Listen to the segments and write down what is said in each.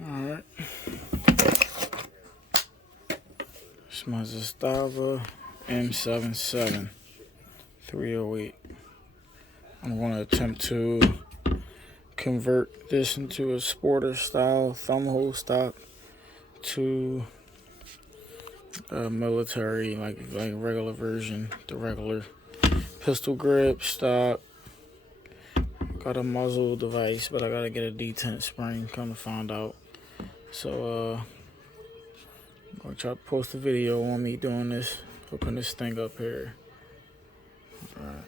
Alright. It's my Zastava M77 308. I'm going to attempt to convert this into a sporter style thumbhole stock to a military, like regular version, the regular pistol grip stock. Got a muzzle device, but I gotta get a detent spring, come to find out. So I'm gonna try to post a video on me doing this, hooking this thing up here. Alright.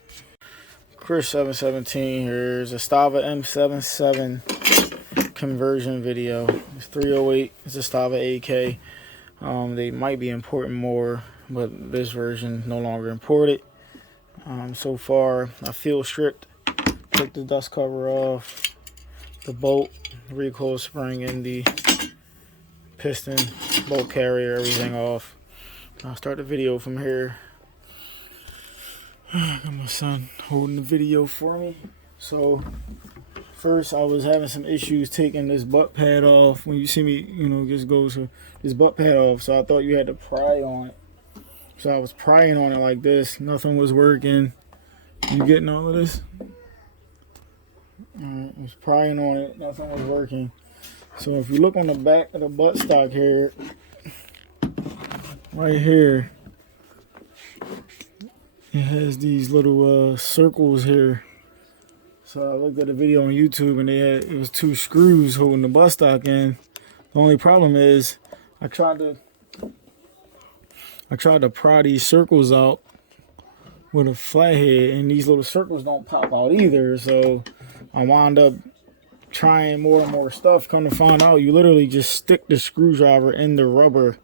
Chris 717 here is a Zastava M77 conversion video. It's 308, it's a Zastava AK. They might be importing more, but this version no longer imported. So far, I field stripped, took the dust cover off, the bolt, recoil spring, and the piston, bolt carrier, everything off. I'll start the video from here. I got my son holding the video for me. So first, I was having some issues taking this butt pad off. When you see me, just goes to this butt pad off. So I thought you had to pry on it. So I was prying on it like this. Nothing was working. You getting all of this? I was prying on it. Nothing was working. So if you look on the back of the buttstock here, right here, it has these little circles here. So I looked at a video on YouTube and it was 2 screws holding the buttstock in. The only problem is I tried to pry these circles out with a flathead, and these little circles don't pop out either. So I wound up trying more and more stuff. Come to find out, you literally just stick the screwdriver in the rubber.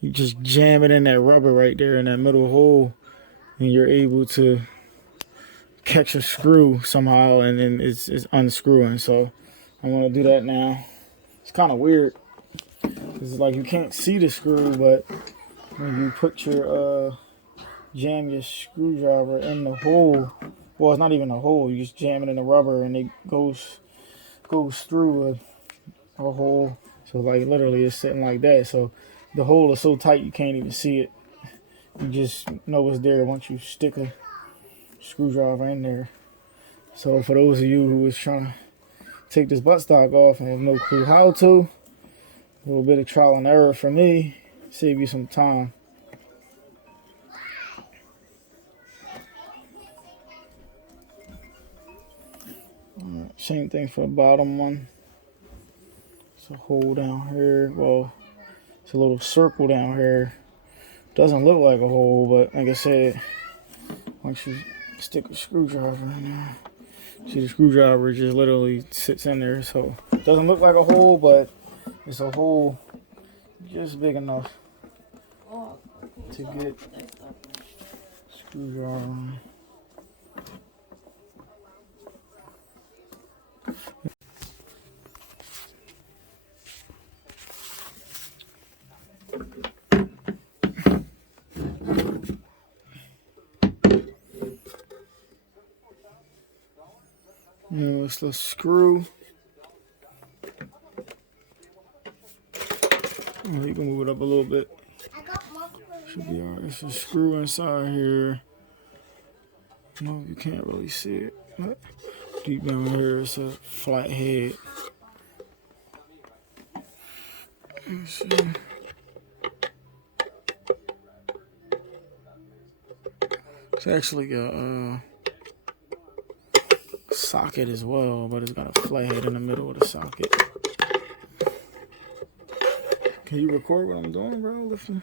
You just jam it in that rubber right there in that middle hole, and you're able to catch a screw somehow, and then it's unscrewing. So I'm gonna do that now. It's kind of weird. It's like you can't see the screw, but when you put your jam your screwdriver in the hole, well, it's not even a hole. You just jam it in the rubber, and it goes through a hole. So like literally, it's sitting like that. So the hole is so tight you can't even see it. You just know it's there once you stick a screwdriver in there. So for those of you who is trying to take this buttstock off and have no clue how to, a little bit of trial and error for me, save you some time. Same thing for the bottom one. It's a hole down here. Well, it's a little circle down here. Doesn't look like a hole, but like I said, once you stick a screwdriver in there, see the screwdriver just literally sits in there. So it doesn't look like a hole, but it's a hole just big enough to get screwdriver in. Now it's the screw. You can move it up a little bit. Should be alright. It's a screw inside here. No, you can't really see it. But deep down here, it's a flat head. Let's see. It's actually a socket as well, but it's got a flat head in the middle of the socket. Can you record what I'm doing, bro? Lifting.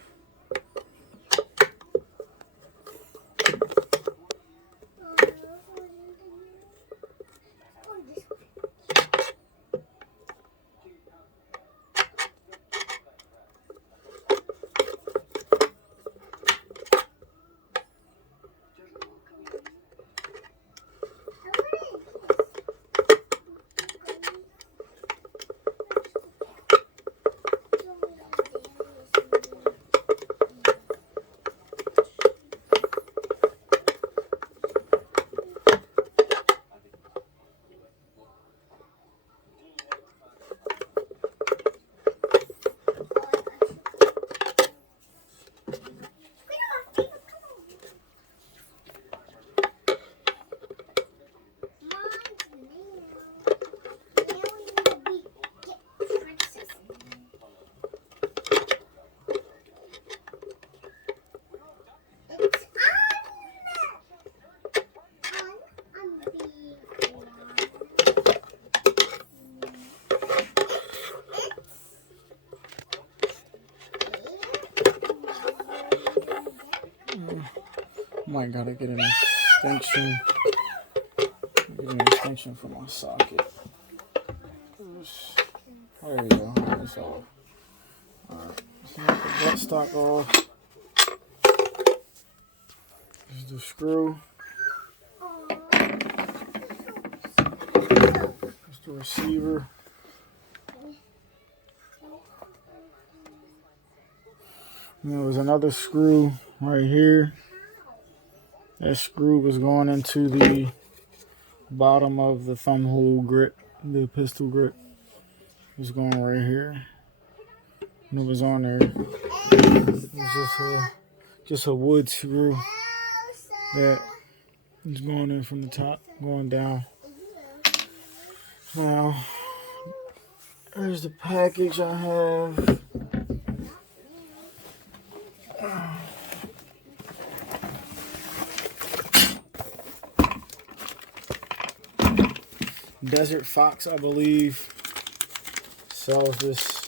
might gotta get an extension. Get an extension for my socket. There you go. That's all. Alright. So get the buttstock off. There's the screw. There's the receiver. And there was another screw right here. That screw was going into the bottom of the thumb hole grip, the pistol grip. It was going right here. And it was on there. It was just a wood screw that is going in from the top, going down. Now, there's the package I have. Desert Fox, I believe, sells this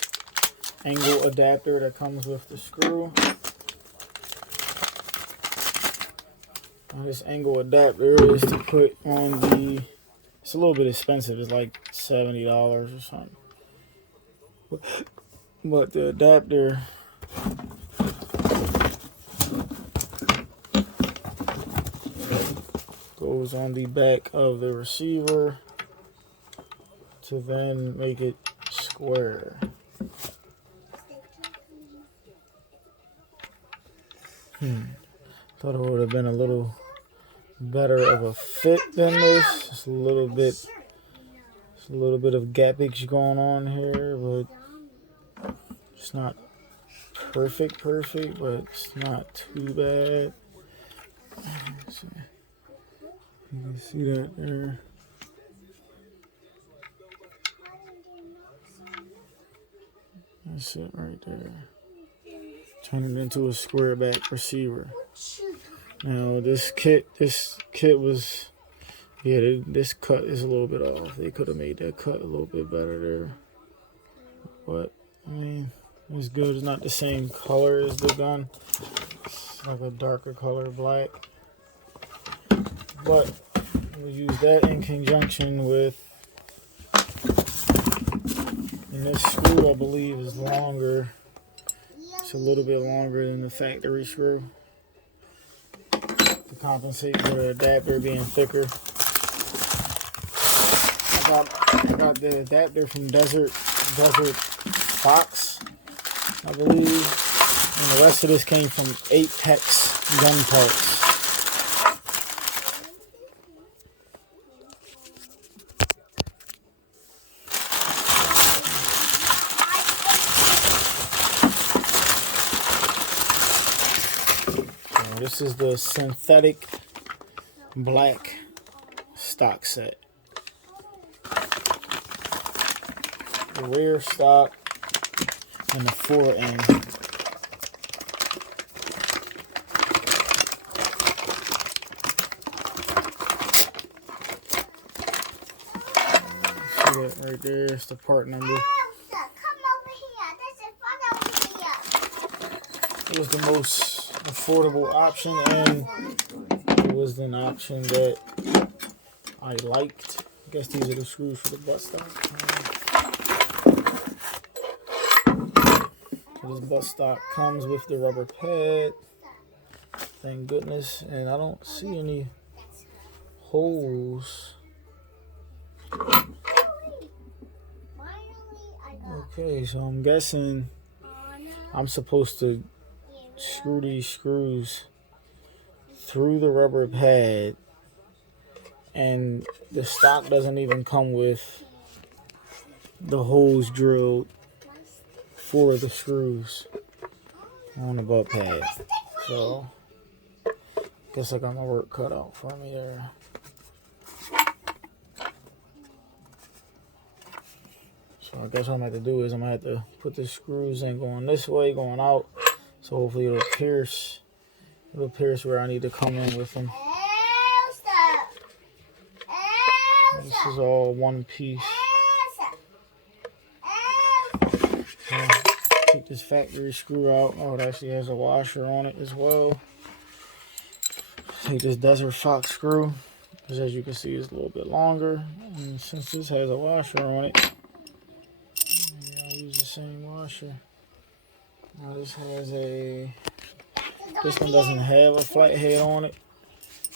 angle adapter that comes with the screw. Now, this angle adapter is to put on the, it's a little bit expensive, it's like $70 or something. But the adapter goes on the back of the receiver to then make it square. Thought it would have been a little better of a fit than this. Just a little bit of gappage going on here, but it's not perfect, but it's not too bad. Let's see. You can see that there. That's it right there. Turn it into a square back receiver. Now this kit was, yeah, this cut is a little bit off. They could have made that cut a little bit better there. But I mean, it's good. It's not the same color as the gun. It's like a darker color, black. But we'll use that in conjunction with, and this screw I believe is longer. It's a little bit longer than the factory screw to compensate for the adapter being thicker. I got the adapter from Desert Fox, I believe, and the rest of this came from Apex Gun Parts. This is the synthetic black stock set. The rear stock and the fore end. See that right there? It's the part number. It was the most affordable option, and it was an option that I liked. I guess these are the screws for the buttstock. So this buttstock comes with the rubber pad, thank goodness, and I don't see any holes. Okay, so I'm guessing I'm supposed to screw these screws through the rubber pad, and the stock doesn't even come with the holes drilled for the screws on the butt pad. So guess I got my work cut out for me there. So I guess what I'm going to have to do is I'm going to have to put the screws in going this way, going out. So hopefully it'll pierce where I need to come in with them. This is all one piece. So take this factory screw out. Oh, it actually has a washer on it as well. take this Desert Fox screw, because as you can see it's a little bit longer, and since this has a washer on it, I'll use the same washer. Now this one doesn't have a flat head on it,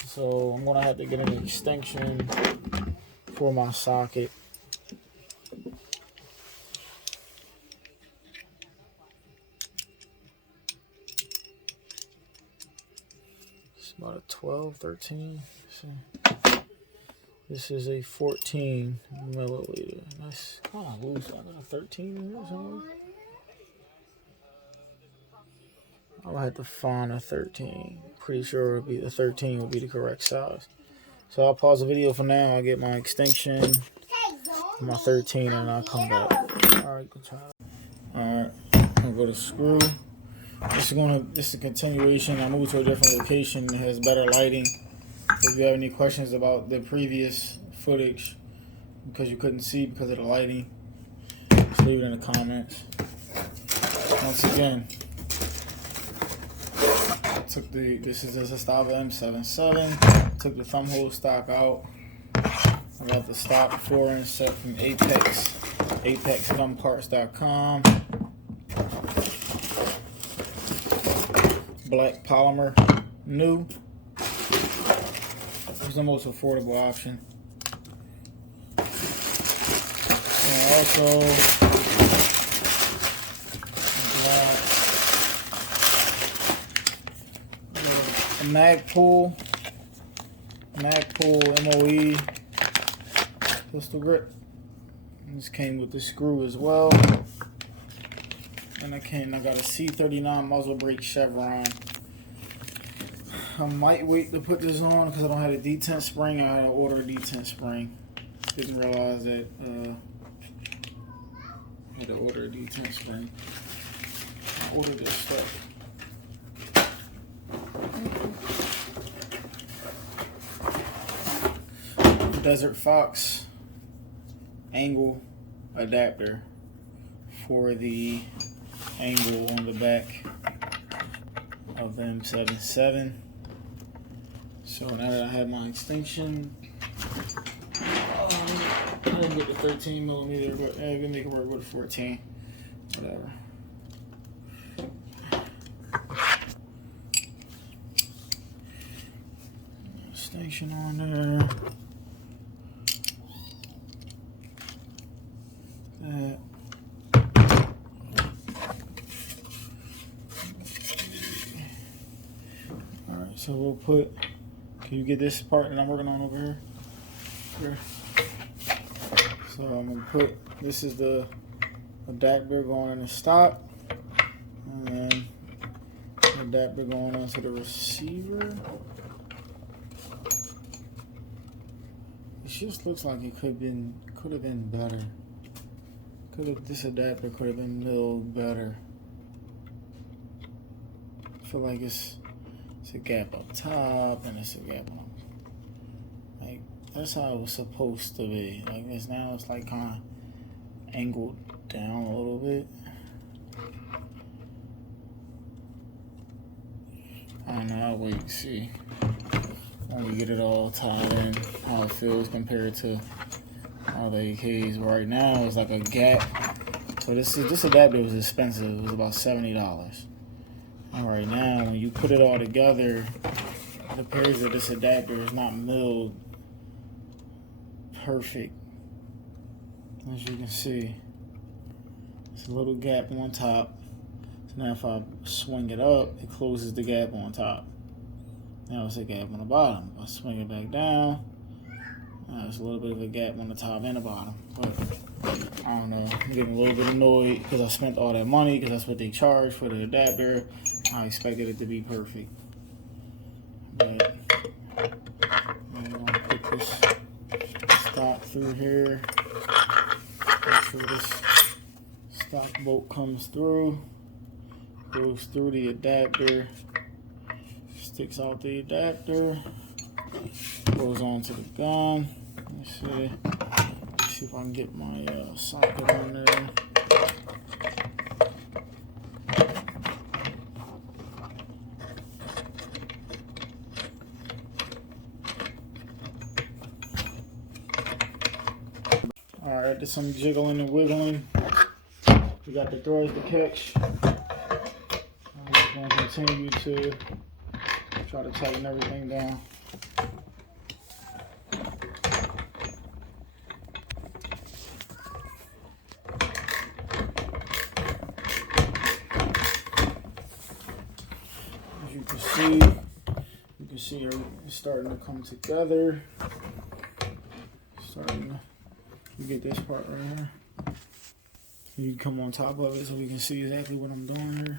so I'm gonna have to get an extension for my socket. It's about a 12, 13. This is a 14 milliliter. That's kind of loose. I got a 13 in here somewhere. I'll have to find a 13. Pretty sure it'll be the 13 will be the correct size. So I'll pause the video for now. I'll get my extension, my 13, and I'll come back. Alright, good try. Alright, I'm gonna go to screw. This is a continuation. I moved to a different location. It has better lighting. If you have any questions about the previous footage, because you couldn't see because of the lighting, just leave it in the comments. Once again, this is the Zastava M77. Took the thumbhole stock out. I got the stock 4-inch set from apexgumparts.com. Black polymer, new. It's the most affordable option. And also a Magpul MOE pistol grip. And this came with the screw as well. And I got a C39 muzzle brake chevron. I might wait to put this on because I don't have a detent spring. I had to order a detent spring. Didn't realize that I had to order a detent spring. I ordered this stuff. Desert Fox angle adapter for the angle on the back of the M77. So now that I have my extension, I didn't get the 13 millimeter, but I'm gonna make it work with a 14, whatever. Extension on there. That. Alright, so we'll put, can you get this part that I'm working on over here? Here. So I'm going to put, this is the adapter going in the stock, and then the adapter going onto the receiver. It just looks like it could have been better. This adapter could have been milled better. I feel like it's a gap up top and it's a gap on. Like that's how it was supposed to be. Like this now it's like kind of angled down a little bit. I don't know. I'll wait and see when we get it all tied in how it feels compared to all the AKs. Right now it's like a gap. So this adapter was expensive. It was about $70. And right now when you put it all together, it appears that this adapter is not milled perfect. As you can see, it's a little gap on top. So now if I swing it up, it closes the gap on top. Now it's a gap on the bottom. If I swing it back down, there's a little bit of a gap on the top and the bottom. But I don't know. I'm getting a little bit annoyed because I spent all that money because that's what they charge for the adapter. I expected it to be perfect. But I'm going to put this stock through here. Make sure this stock bolt comes through. Goes through the adapter. Sticks out the adapter. Goes onto the gun. Let's see if I can get my socket on there. after some jiggling and wiggling, we got the threads to catch. I'm just going to continue to try to tighten everything down. As you can see everything's starting to come together. You get this part right here. You can come on top of it so we can see exactly what I'm doing here.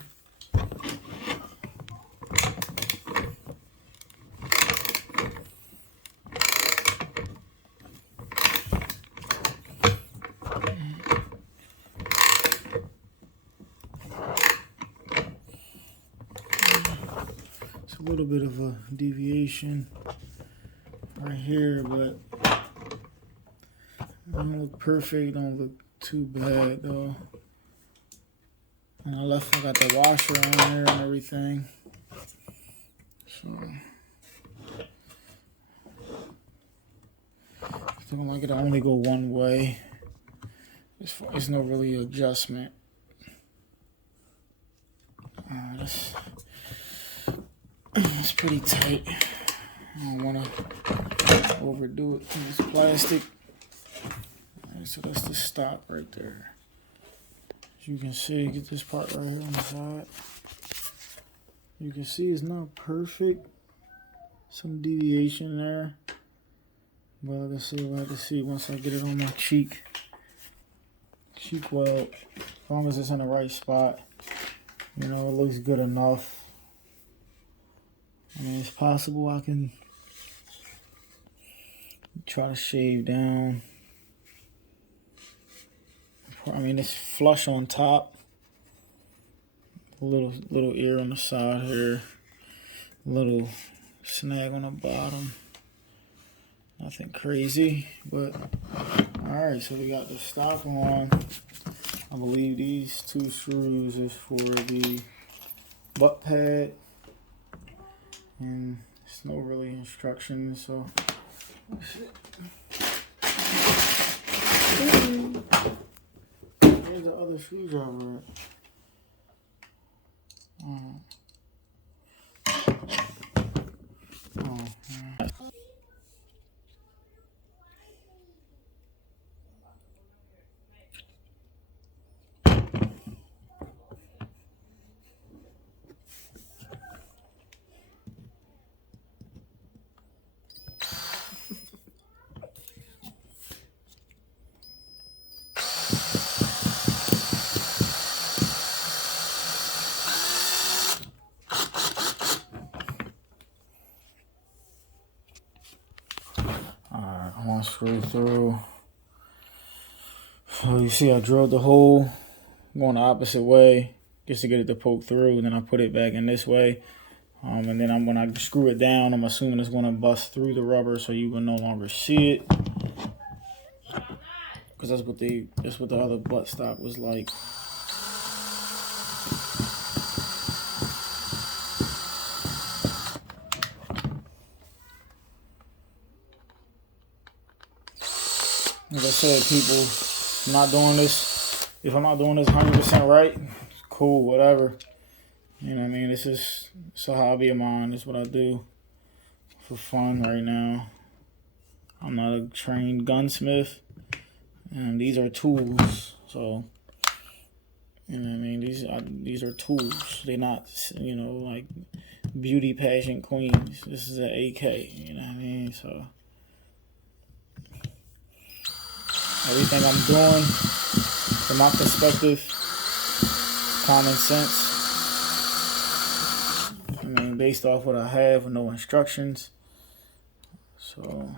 It's a little bit of a deviation right here, but it don't look perfect, don't look too bad though. And I got the washer on there and everything. So it's looking like it'll only go one way. It's no really adjustment. It's pretty tight. I don't want to overdo it because it's plastic. Alright, so that's the stop right there. As you can see, get this part right here on the side. You can see it's not perfect. Some deviation there. But like I said, we'll have to see once I get it on my cheek weld. As long as it's in the right spot, you know, it looks good enough. I mean, it's possible I can try to shave down. I mean, it's flush on top. A little ear on the side here. A little snag on the bottom. Nothing crazy, but alright, so we got the stop on. I believe these two screws is for the butt pad. And there's no really instructions, so where's the other screwdriver at? One screw through. So you see I drilled the hole going the opposite way just to get it to poke through, and then I put it back in this way. And then when I screw it down, I'm assuming it's going to bust through the rubber so you will no longer see it. Because that's what the other butt stop was like. Like I said, people, if I'm not doing this 100% right, cool, whatever. You know what I mean? It's a hobby of mine. It's what I do for fun right now. I'm not a trained gunsmith, and these are tools. So, you know what I mean? These are tools. They're not, you know, like beauty pageant queens. This is an AK. You know what I mean? So. Everything I'm doing, from my perspective, common sense. I mean, based off what I have with no instructions. So,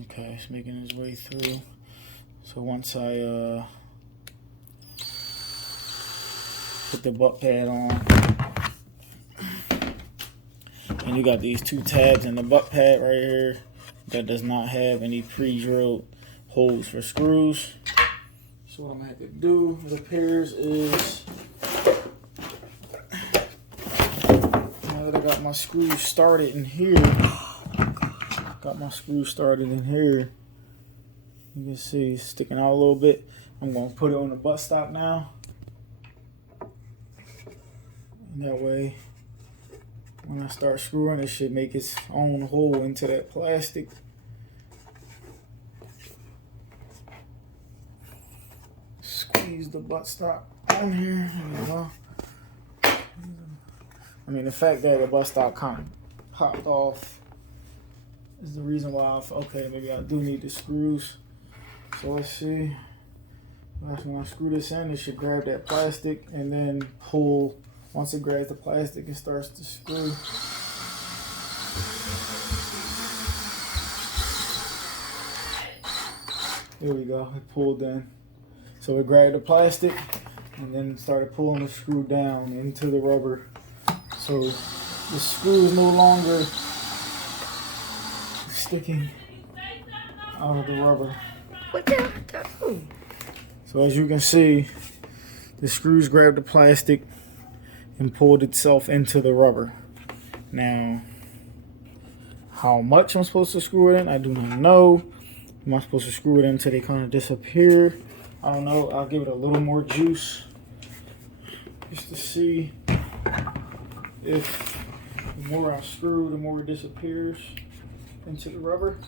okay, it's making its way through. So once I put the butt pad on, and you got these two tabs in the butt pad right here that does not have any pre-drilled holes for screws. So what I'm gonna have to do, it appears, is got my screws started in here. Got my screws started in here. You can see it's sticking out a little bit. I'm gonna put it on the butt stop now. And that way, when I start screwing, it should make its own hole into that plastic. Squeeze the butt stop on here. There we go. I mean, the fact that the butt stop kind of popped off is the reason why okay, maybe I do need the screws. So let's see. When I screw this in, it should grab that plastic and then pull. Once it grabs the plastic, it starts to screw. There we go, it pulled in. So it grabbed the plastic and then started pulling the screw down into the rubber. So the screw is no longer sticking out of the rubber. What the? So as you can see, the screws grabbed the plastic and pulled itself into the rubber. Now, how much I'm supposed to screw it in, I do not know. Am I supposed to screw it in until they kind of disappear? I don't know. I'll give it a little more juice just to see if the more I screw, the more it disappears into the rubber.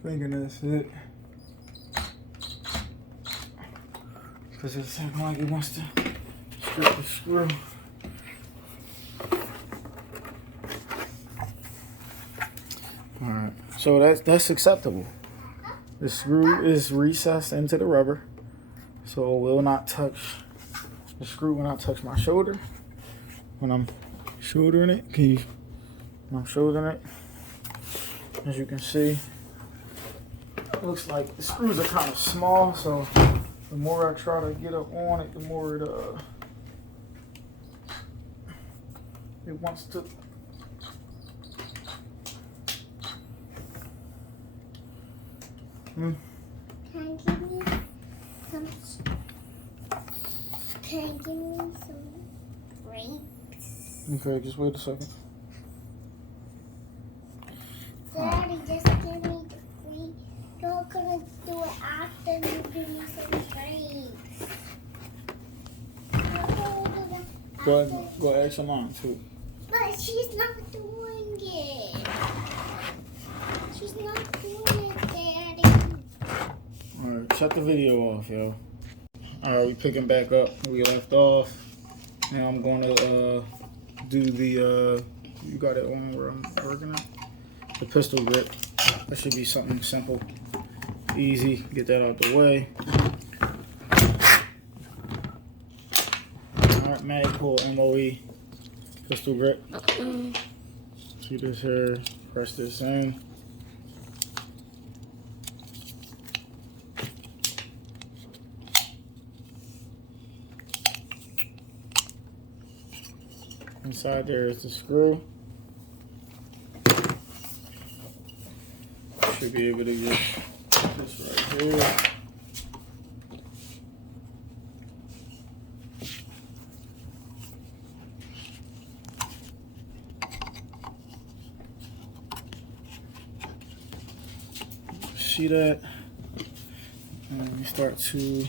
Thinking that's it. Because it's acting like it wants to strip the screw. Alright, so that's acceptable. The screw is recessed into the rubber, so it will not touch the screw when I touch my shoulder. When I'm shouldering it, when I'm shouldering it, as you can see, it looks like the screws are kind of small, so the more I try to get up on it, the more it wants to. Can you give me some? Can you give me some breaks? Okay, just wait a second. Daddy, just give me the free. You're gonna do it after you give me some breaks. Go ask your mom too. But she's not doing it. She's not doing it, Daddy. Alright, shut the video off, yo. Alright, we picking back up where we left off. Now I'm gonna do the you got it on where I'm working at? The pistol grip. That should be something simple. Easy. Get that out the way. Alright, Magpul MOE pistol grip. See this here, press this in. Inside there is the screw. Should be able to get this right here. See that? And we start to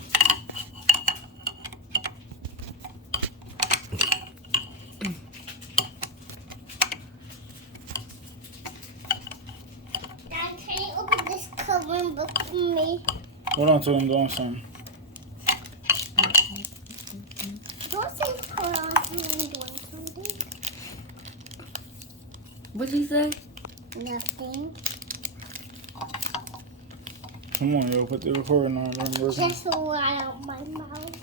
hold on to them, doing something. Don't say hold on to him doing something. What'd you say? Nothing. Come on, yo, put the recording on. Just a word out my mouth.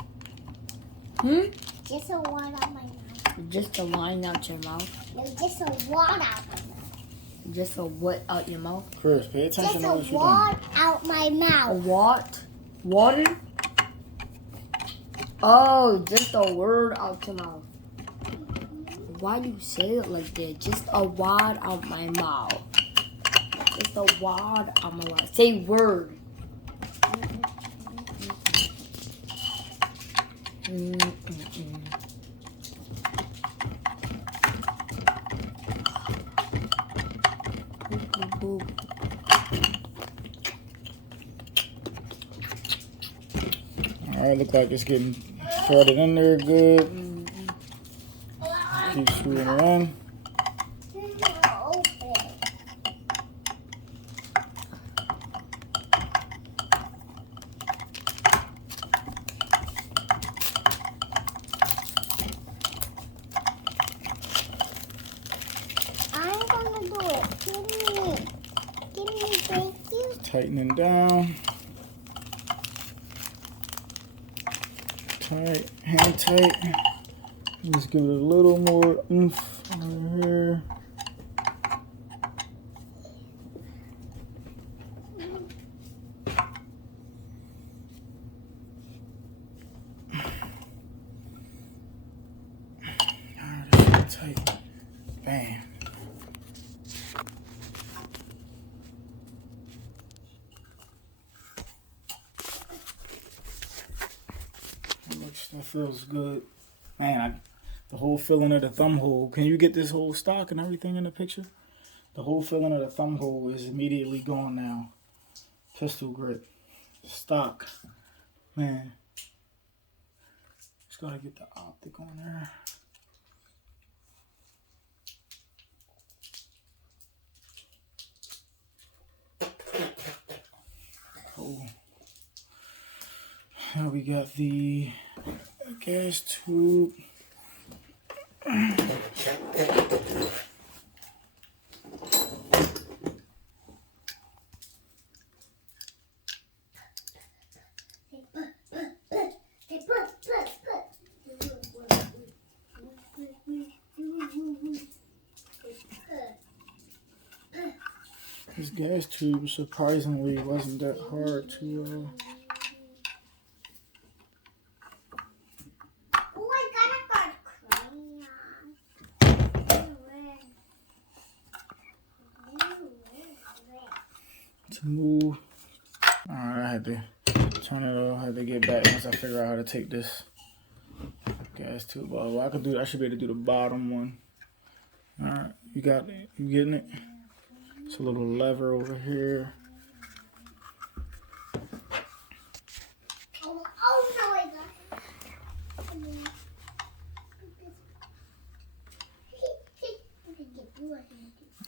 Just a word out my mouth. Just a line out your mouth. No, just a word out my mouth. Just a what out your mouth? Chris, pay attention Just to a what you're doing. wad out my A mouth. what? Water? Oh, just a word out your mouth. Why do you say it like that? Just a wad out my mouth. Just a wad out my mouth. Say word. Alright, look like it's getting threaded in there good. Keep screwing it in. I'm gonna do it. Give me, thank you. Tightening down. Tight, hand tight. Just give it a little more oomph over here. Alright, tight. Bam. That feels good. Man, the whole feeling of the thumb hole. Can you get this whole stock and everything in the picture? The whole feeling of the thumb hole is immediately gone now. Pistol grip. Stock. Man. Just gotta get the optic on there. Oh. Now we got the gas tube. This gas tube surprisingly wasn't that hard to move. Alright, I had to turn it off. I had to get back once I figure out how to take this gas tube off. Well, I could do. I should be able to do the bottom one. Alright, you got it? You getting it? It's a little lever over here.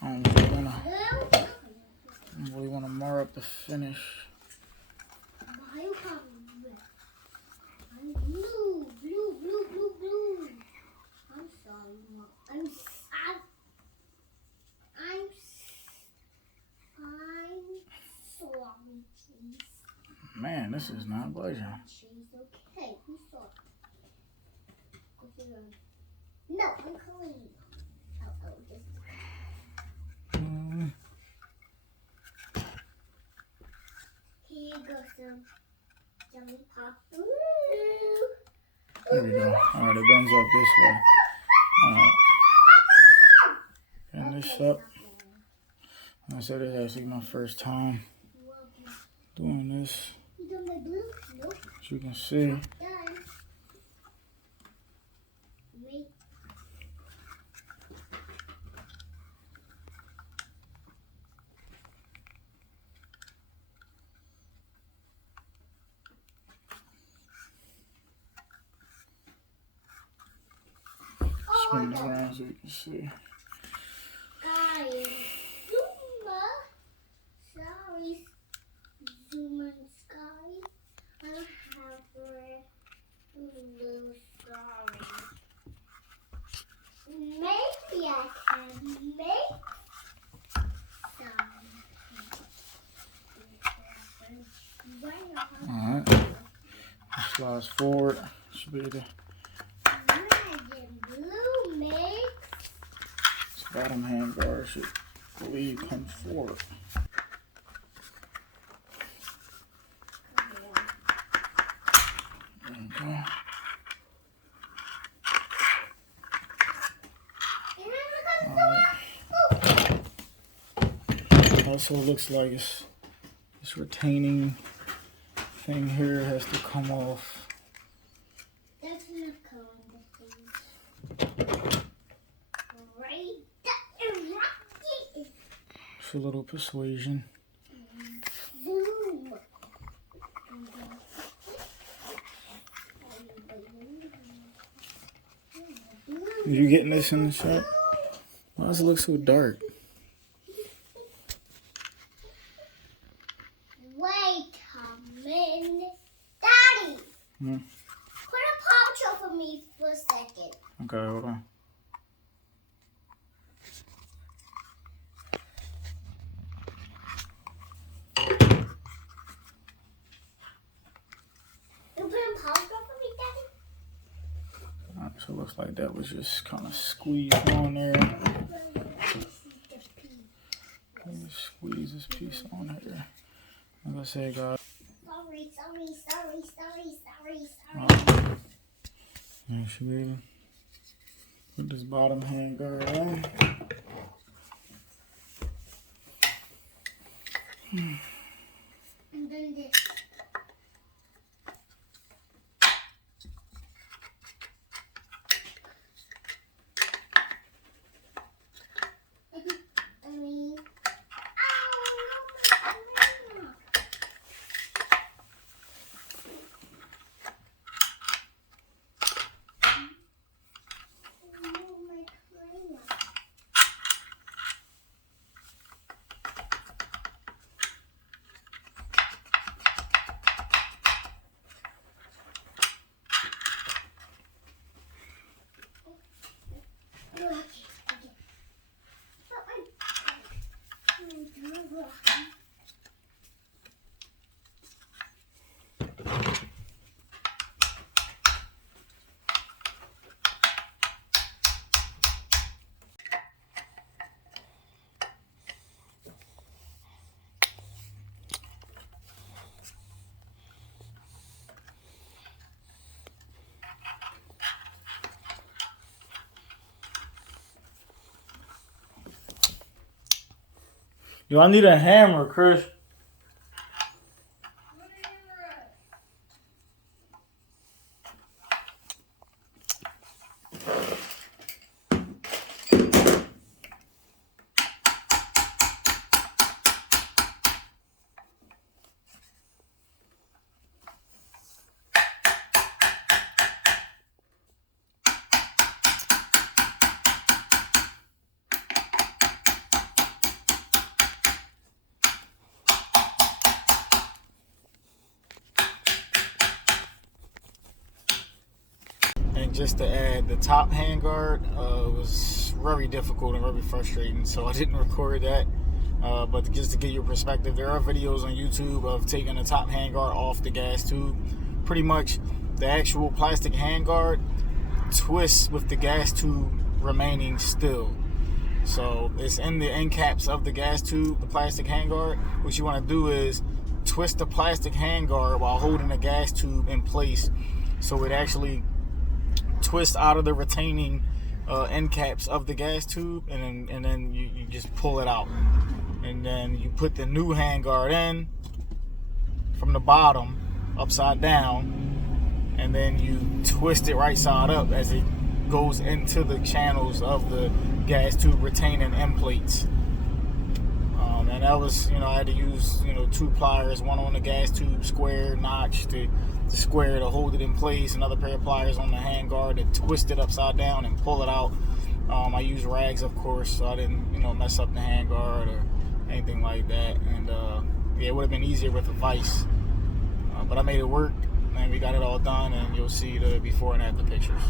Oh no, I got it. I don't really wanna mar up the finish. Blue. I'm sorry, Mom. I'm sorry, please. Man, this is not budging. She's okay. Who's sorry? No, I'm clean. Just. Here goes some jelly pop. There we go. Alright, it bends up this way. Alright. Bend this up. Like I said, this is actually my first time doing this. You done my blue? Nope. As you can see. Done. Wait. Spin it around so you can see. Guys, Zuma. Sorry, Zuma and Sky. I don't have red, blue, sorry. Maybe I can make some. Alright. Slides forward. Should be the Red and blue mix. bottom handguard should bleed comes forward. Okay. Also looks like this retaining thing here has to come off. That's enough color on the thing. Right. It's a little persuasion. Zoom. Are you getting this in the shot? Why does it look so dark? Wait a minute. Daddy! Hmm? Put a poncho for me for a second. Okay, hold on. You put a poncho for me, Daddy? Alright, so it looks like that was just kind of squeezed on there. Squeeze this piece on here. Like I said, guys. Sorry. Yeah, should be able to put this bottom handguard on. And then this. Yo, I need a hammer, Chris. And just to add, the top handguard was very difficult and very frustrating, so I didn't record that. But just to get your perspective, there are videos on YouTube of taking the top handguard off the gas tube. Pretty much the actual plastic handguard twists with the gas tube remaining still. So it's in the end caps of the gas tube, the plastic handguard. What you want to do is twist the plastic handguard while holding the gas tube in place, so it actually twist out of the retaining end caps of the gas tube, and then you just pull it out, and then you put the new handguard in from the bottom upside down, and then you twist it right side up as it goes into the channels of the gas tube retaining end plates. And that was, I had to use, 2 pliers, one on the gas tube square notch to square to hold it in place, another pair of pliers on the handguard to twist it upside down and pull it out. I used rags, of course, so I didn't, mess up the handguard or anything like that. And yeah, it would have been easier with a vise, but I made it work, and we got it all done, and you'll see the before and after pictures.